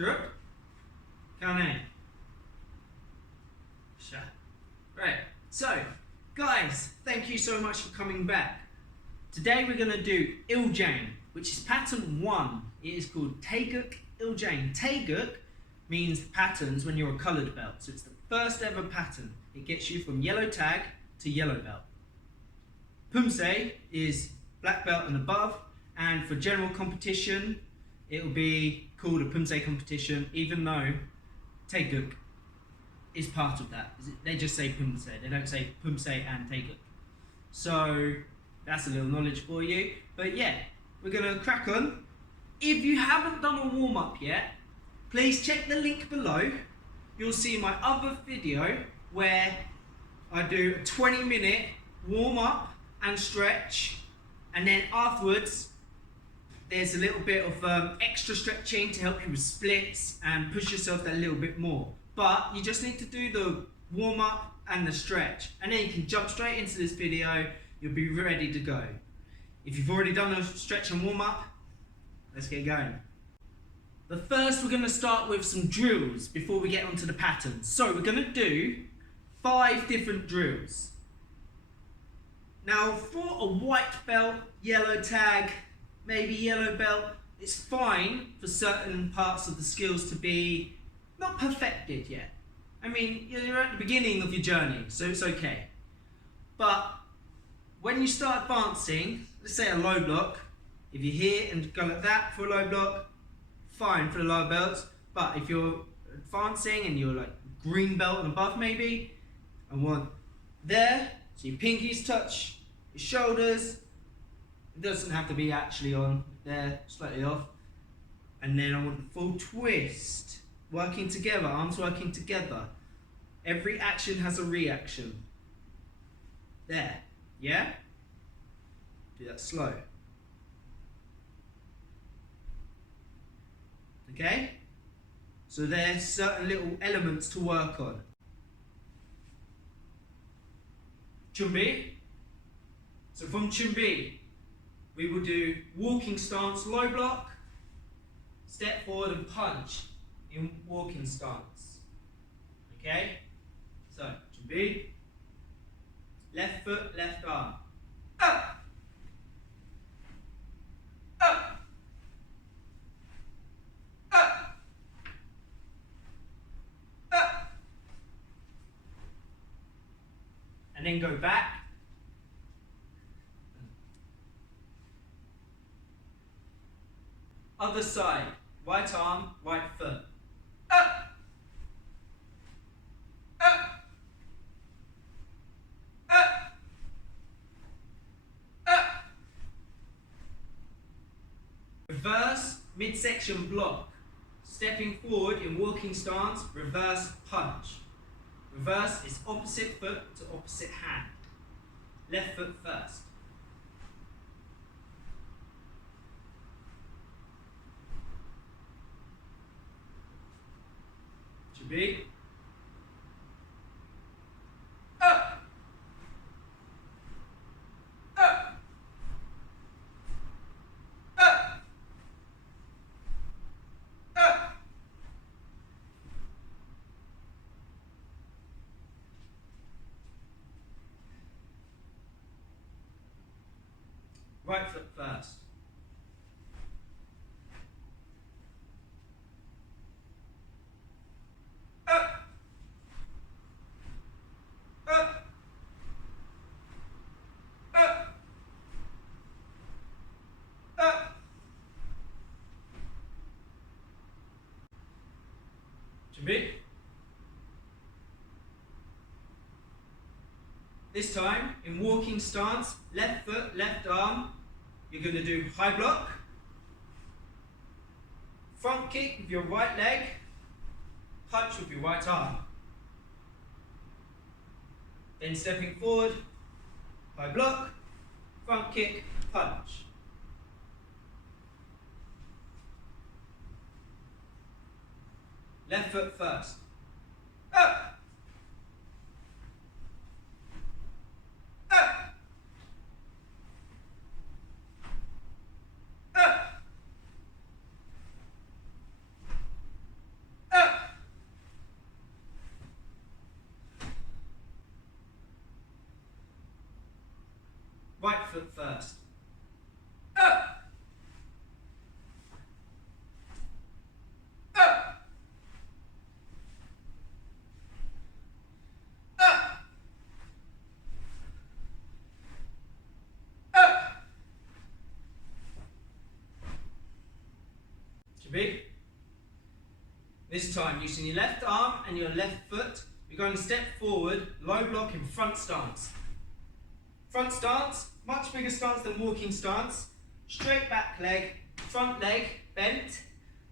Drip. Kane. Sha. Right. So, guys, thank you so much for coming back. Today we're going to do Jang, which is pattern 1. It is called Taeguek Jang. Taeguek means patterns when you're a coloured belt. So it's the first ever pattern. It gets you from yellow tag to yellow belt. Pumse is black belt and above, and for general competition it will be called a Pumse competition, even though Taeguek is part of that. They just say Pumse, they don't say Pumse and Taeguek. So that's a little knowledge for you. But yeah, we're going to crack on. If you haven't done a warm-up yet, please check the link below. You'll see my other video where I do a 20-minute warm-up and stretch, and then afterwards there's a little bit of extra stretching to help you with splits and push yourself a little bit more. But you just need to do the warm-up and the stretch, and then you can jump straight into this video. You'll be ready to go. If you've already done a stretch and warm-up, let's get going. But first we're going to start with some drills before we get onto the patterns. So we're going to do 5 different drills. Now for a white belt, yellow tag, maybe yellow belt, it's fine for certain parts of the skills to be not perfected yet. I mean, you're at the beginning of your journey, so it's okay. But when you start advancing, let's say a low block, if you're here and go like that for a low block, fine for the lower belts. But if you're advancing and you're like green belt and above maybe, I want there, so your pinkies touch your shoulders. It doesn't have to be actually on there, slightly off. And then I want the full twist, working together, arms working together. Every action has a reaction. There, yeah? Do that slow. Okay? So there's certain little elements to work on. Chumbi. So from Chumbi, we will do walking stance, low block, step forward and punch in walking stance. Okay? So, Chumbi, left foot, left arm. Up! Up! Up! Up! And then go back. Other side, right arm, right foot. Up! Up! Up! Up! Reverse midsection block. Stepping forward in walking stance, reverse punch. Reverse is opposite foot to opposite hand. Left foot first. Be up, up, up, up. Right foot first. This time, in walking stance, left foot, left arm, you're going to do high block, front kick with your right leg, punch with your right arm. Then stepping forward, high block, front kick, punch. Left foot first. Up! Up! Up! foot first. Up! Up! Up! Up! Should be. This time, using your left arm and your left foot, you're going to step forward, low block in front stance. Front stance, much bigger stance than walking stance. Straight back leg, front leg bent,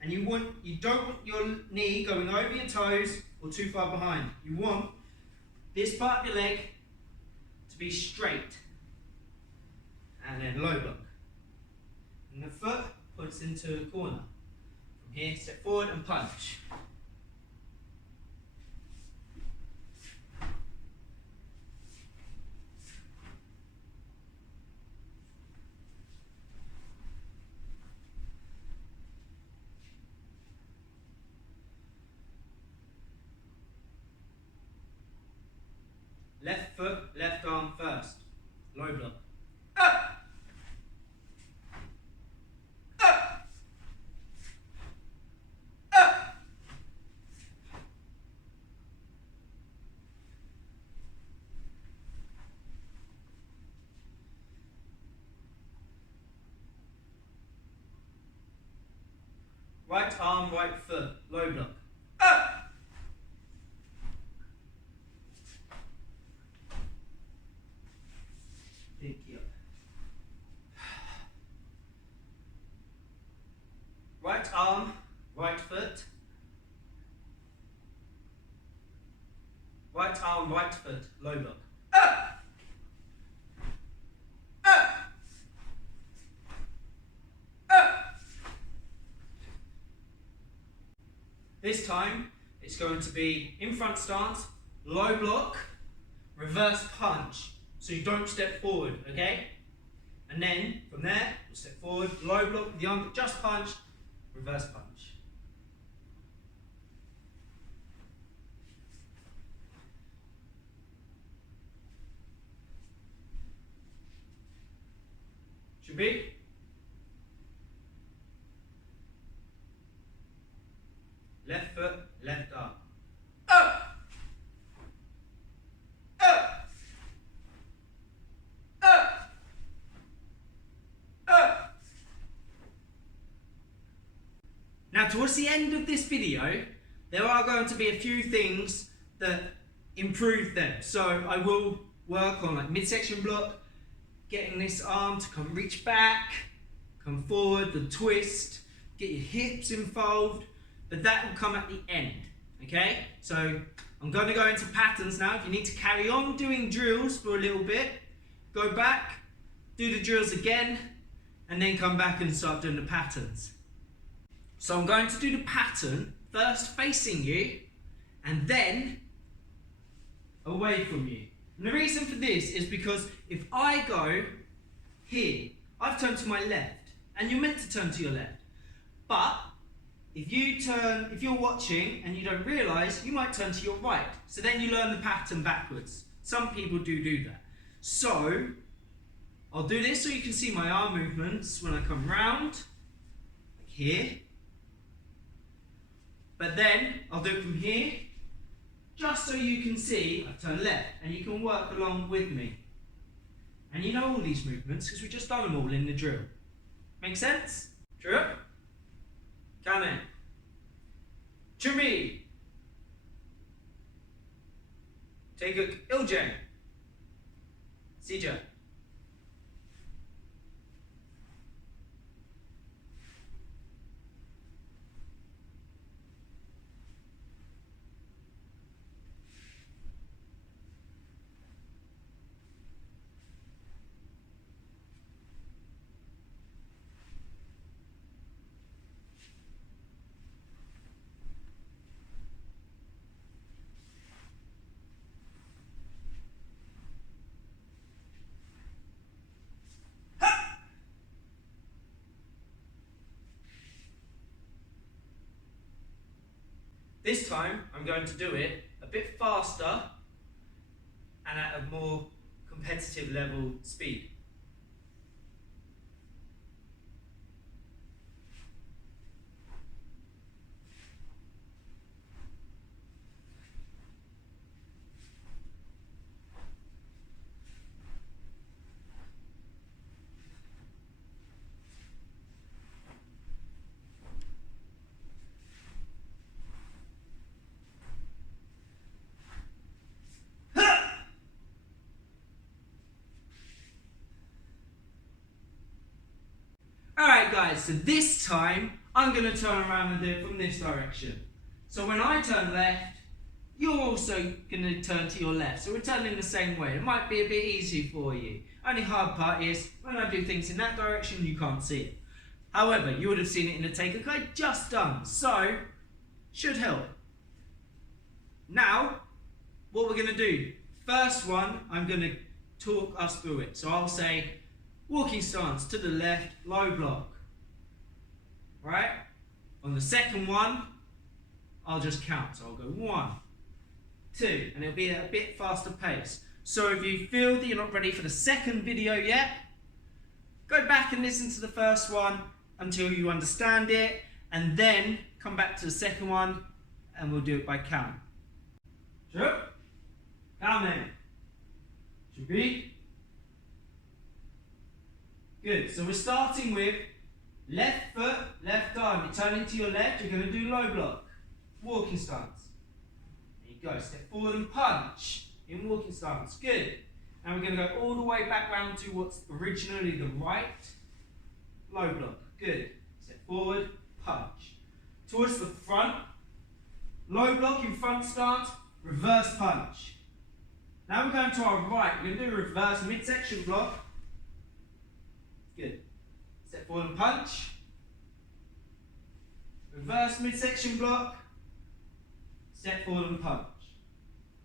and you don't want your knee going over your toes or too far behind. You want this part of your leg to be straight, and then low block. And the foot puts into a corner. From here, step forward and punch. Left foot, left arm first. Low block. Up! Up! Up! Right arm, right foot. Low block. Up! Right arm, right foot. Right arm, right foot, low block. Up! Up! Up! This time, it's going to be in front stance, low block, reverse punch. So you don't step forward, okay? And then, from there, we'll step forward, low block with the arm, just punch, reverse punch. Should be. Left foot, left arm. Up! Up! Up! Up! Now, towards the end of this video, there are going to be a few things that improve them. So I will work on like midsection block, getting this arm to come reach back, come forward, the twist, get your hips involved, but that will come at the end, okay? So I'm going to go into patterns now. If you need to carry on doing drills for a little bit, go back, do the drills again, and then come back and start doing the patterns. So I'm going to do the pattern first facing you, and then away from you. And the reason for this is because if I go here, I've turned to my left, and you're meant to turn to your left. But if you're watching and you don't realise, you might turn to your right. So then you learn the pattern backwards. Some people do that. So I'll do this so you can see my arm movements when I come round, like here. But then I'll do it from here, just so you can see I've turned left, and you can work along with me. And you know all these movements because we've just done them all in the drill. Make sense? True? Kane. Chumi. Taeguek Jang. Sija. This time, I'm going to do it a bit faster and at a more competitive level speed. Alright guys, so this time I'm going to turn around and do it from this direction. So when I turn left, you're also going to turn to your left. So we're turning the same way. It might be a bit easy for you. Only hard part is when I do things in that direction, you can't see it. However, you would have seen it in the Taeguek I just done. So, should help. Now, what we're going to do. First one, I'm going to talk us through it. So I'll say, walking stance to the left, low block. Right? On the second one, I'll just count. So I'll go 1, 2, and it'll be at a bit faster pace. So if you feel that you're not ready for the second video yet, go back and listen to the first one until you understand it, and then come back to the second one, and we'll do it by count. Sure? Count then. Should be. Good. So we're starting with left foot, left arm. You turn into your left, you're going to do low block. Walking stance. There you go. Step forward and punch in walking stance. Good. And we're going to go all the way back round to what's originally the right. Low block. Good. Step forward, punch. Towards the front. Low block in front stance. Reverse punch. Now we're going to our right. We're going to do a reverse midsection block. Good. Step forward and punch. Reverse midsection block. Step forward and punch.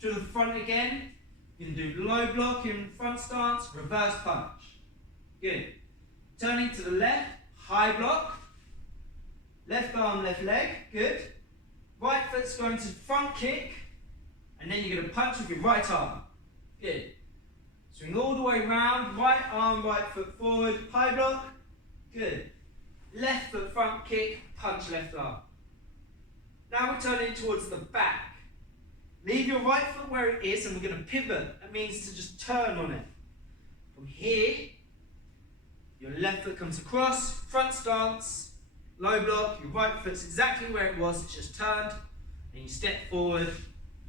To the front again. You can do low block in front stance. Reverse punch. Good. Turning to the left. High block. Left arm, left leg. Good. Right foot's going to front kick. And then you're going to punch with your right arm. Good. Swing all the way round. Right arm, right foot forward. High block. Good. Left foot front kick. Punch left arm. Now we're turning towards the back. Leave your right foot where it is and we're going to pivot. That means to just turn on it. From here, your left foot comes across. Front stance. Low block. Your right foot's exactly where it was. It's just turned. And you step forward.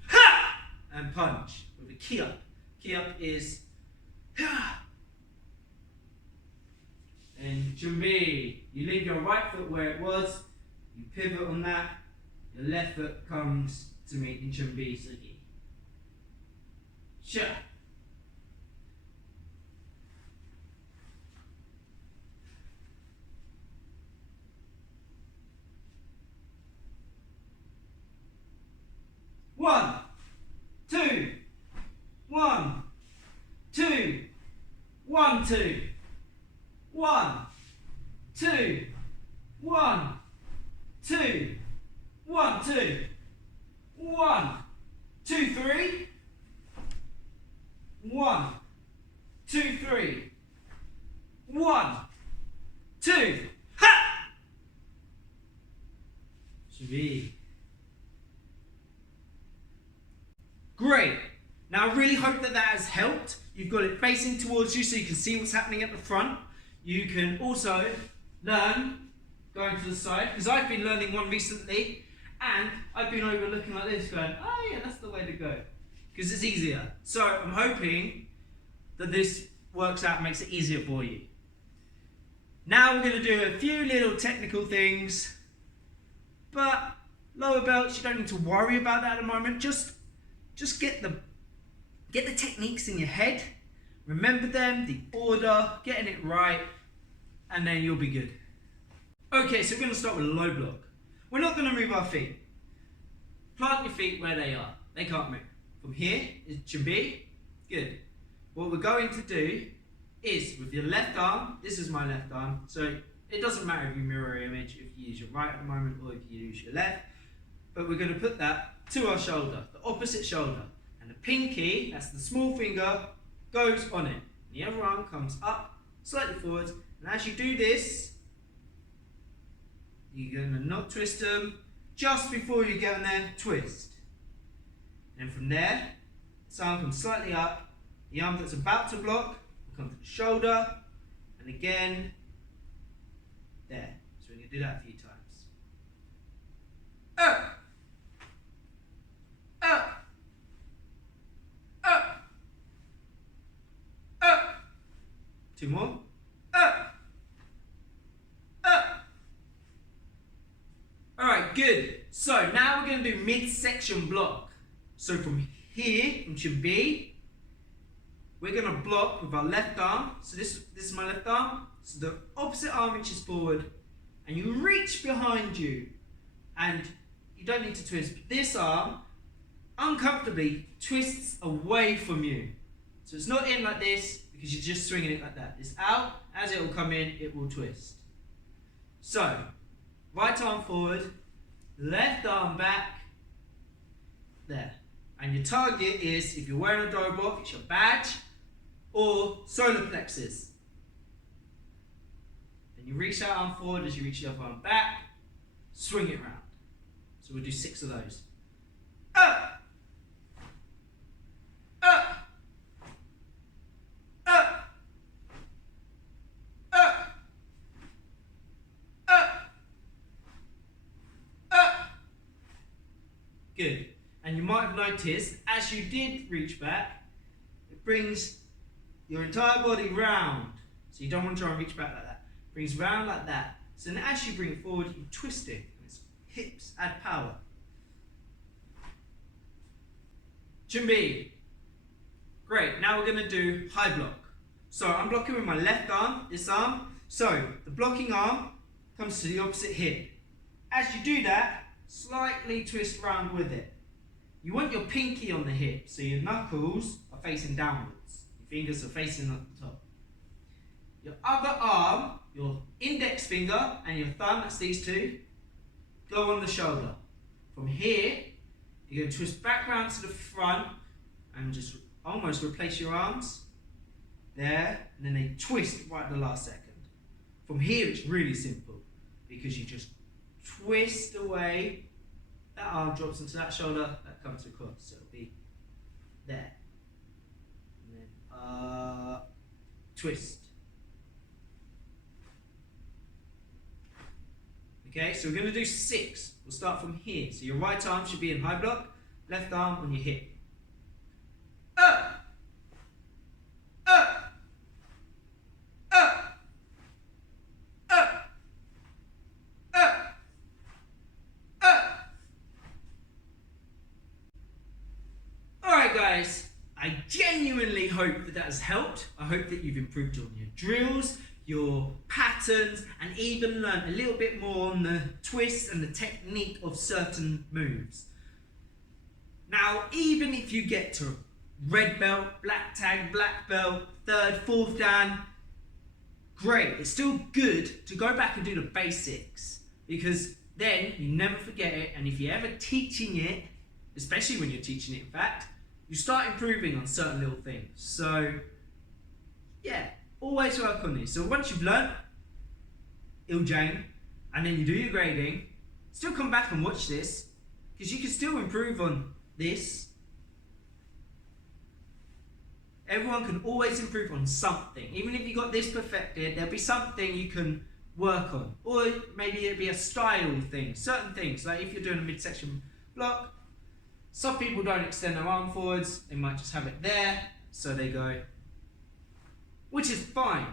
Ha! And punch with a key up. Key up is ha! And Jumbi. You leave your right foot where it was. You pivot on that. Your left foot comes to meet in Jumbi Sugi. Sure. One, two, 1, 2, 1, 2, 1, 2, 1, 2, 1, 2, 1, 2, 3, 1, 2, 3, 1, 2, ha! Should be great. Now I really hope that has helped. You've got it facing towards you so you can see what's happening at the front. You can also learn going to the side, because I've been learning one recently and I've been overlooking like this going, oh yeah, that's the way to go, because it's easier. So I'm hoping that this works out and makes it easier for you. Now we're going to do a few little technical things, but lower belts, you don't need to worry about that at the moment. Just get the techniques in your head, remember them, the order, getting it right, and then you'll be good. Okay, so we're going to start with a low block. We're not going to move our feet. Plant your feet where they are. They can't move. From here, it should be good. What we're going to do is, with your left arm, this is my left arm, so it doesn't matter if you mirror image, if you use your right at the moment, or if you use your left, but we're going to put that to our shoulder, the opposite shoulder. And the pinky, that's the small finger, goes on it. The other arm comes up, slightly forwards, and as you do this, you're going to not twist them. Just before you get in there, twist. And from there, this arm comes slightly up. The arm that's about to block will come to the shoulder, and again, there. So we're going to do that a few times. Up. Up. Up. Up. Two more. Up. Up. Alright, good. So now we're going to do midsection block. So from here, from Chin B, we're going to block with our left arm. So this is my left arm. So the opposite arm reaches forward and you reach behind you. And you don't need to twist. But this arm, uncomfortably, twists away from you. So it's not in like this because you're just swinging it like that. It's out. As it will come in, it will twist. So, right arm forward, left arm back, there. And your target is, if you're wearing a dobok, it's your badge or solar plexus. Then you reach that arm forward as you reach the other arm back, swing it round. So we'll do 6 of those. Up, up, up, up, up, up. Good. And you might have noticed, as you did reach back, it brings your entire body round. So you don't want to try and reach back like that. It brings round like that. So then as you bring it forward, you twist it. Hips add power. Chin B. Great, now we're going to do high block. So I'm blocking with my left arm, this arm. So the blocking arm comes to the opposite hip. As you do that, slightly twist round with it. You want your pinky on the hip, so your knuckles are facing downwards. Your fingers are facing at the top. Your other arm, your index finger and your thumb, that's these two, go on the shoulder. From here, you're going to twist back round to the front and just almost replace your arms. There, and then they twist right at the last second. From here, it's really simple because you just twist away. That arm drops into that shoulder, that comes across. So it'll be there. And then twist. Okay, so we're going to do 6. We'll start from here. So your right arm should be in high block, left arm on your hip. Up, up, up, up, up, up. Alright guys, I genuinely hope that has helped. I hope that you've improved on your drills, your patterns, and even learn a little bit more on the twist and the technique of certain moves. Now, even if you get to red belt, black tag, black belt, 3rd, 4th dan, great. It's still good to go back and do the basics because then you never forget it, and if you're ever teaching it, especially when you're teaching it in fact, you start improving on certain little things. So, yeah. Always work on this. So once you've learnt Jang, and then you do your grading, still come back and watch this, because you can still improve on this. Everyone can always improve on something. Even if you got this perfected, there'll be something you can work on. Or maybe it'll be a style thing. Certain things, like if you're doing a midsection block, some people don't extend their arm forwards, they might just have it there, so they go, which is fine.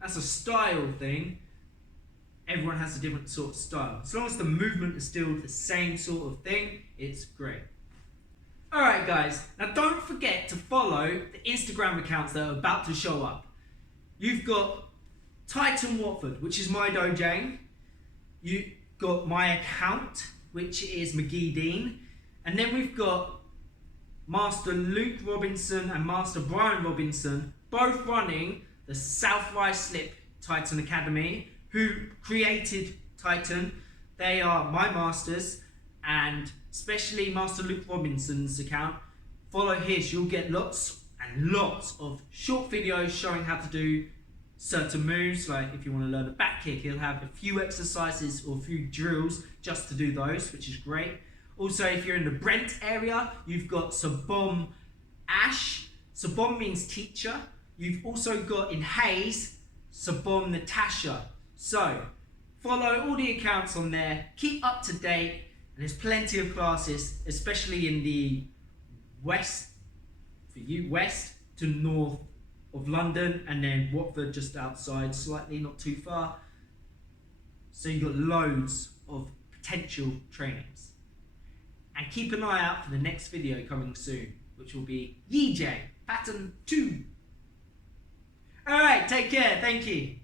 That's a style thing. Everyone has a different sort of style. As long as the movement is still the same sort of thing, it's great. Alright guys, now don't forget to follow the Instagram accounts that are about to show up. You've got Titan Watford, which is my dojang. You've got my account, which is McGee Dean. And then we've got Master Luke Robinson and Master Brian Robinson, both running the South Rise Slip Titan Academy, who created Titan. They are my masters, and especially Master Luke Robinson's account. Follow his, you'll get lots and lots of short videos showing how to do certain moves. Like if you want to learn a back kick, he'll have a few exercises or a few drills just to do those, which is great. Also, if you're in the Brent area, you've got Sabom Ash. Sabom means teacher. You've also got in Hayes, Sabom Natasha. So, follow all the accounts on there. Keep up to date. And there's plenty of classes, especially in the west, for you, west to north of London. And then Watford just outside, slightly, not too far. So you've got loads of potential trainings. And keep an eye out for the next video coming soon, which will be Yi Jang, pattern 2. Alright, take care, thank you.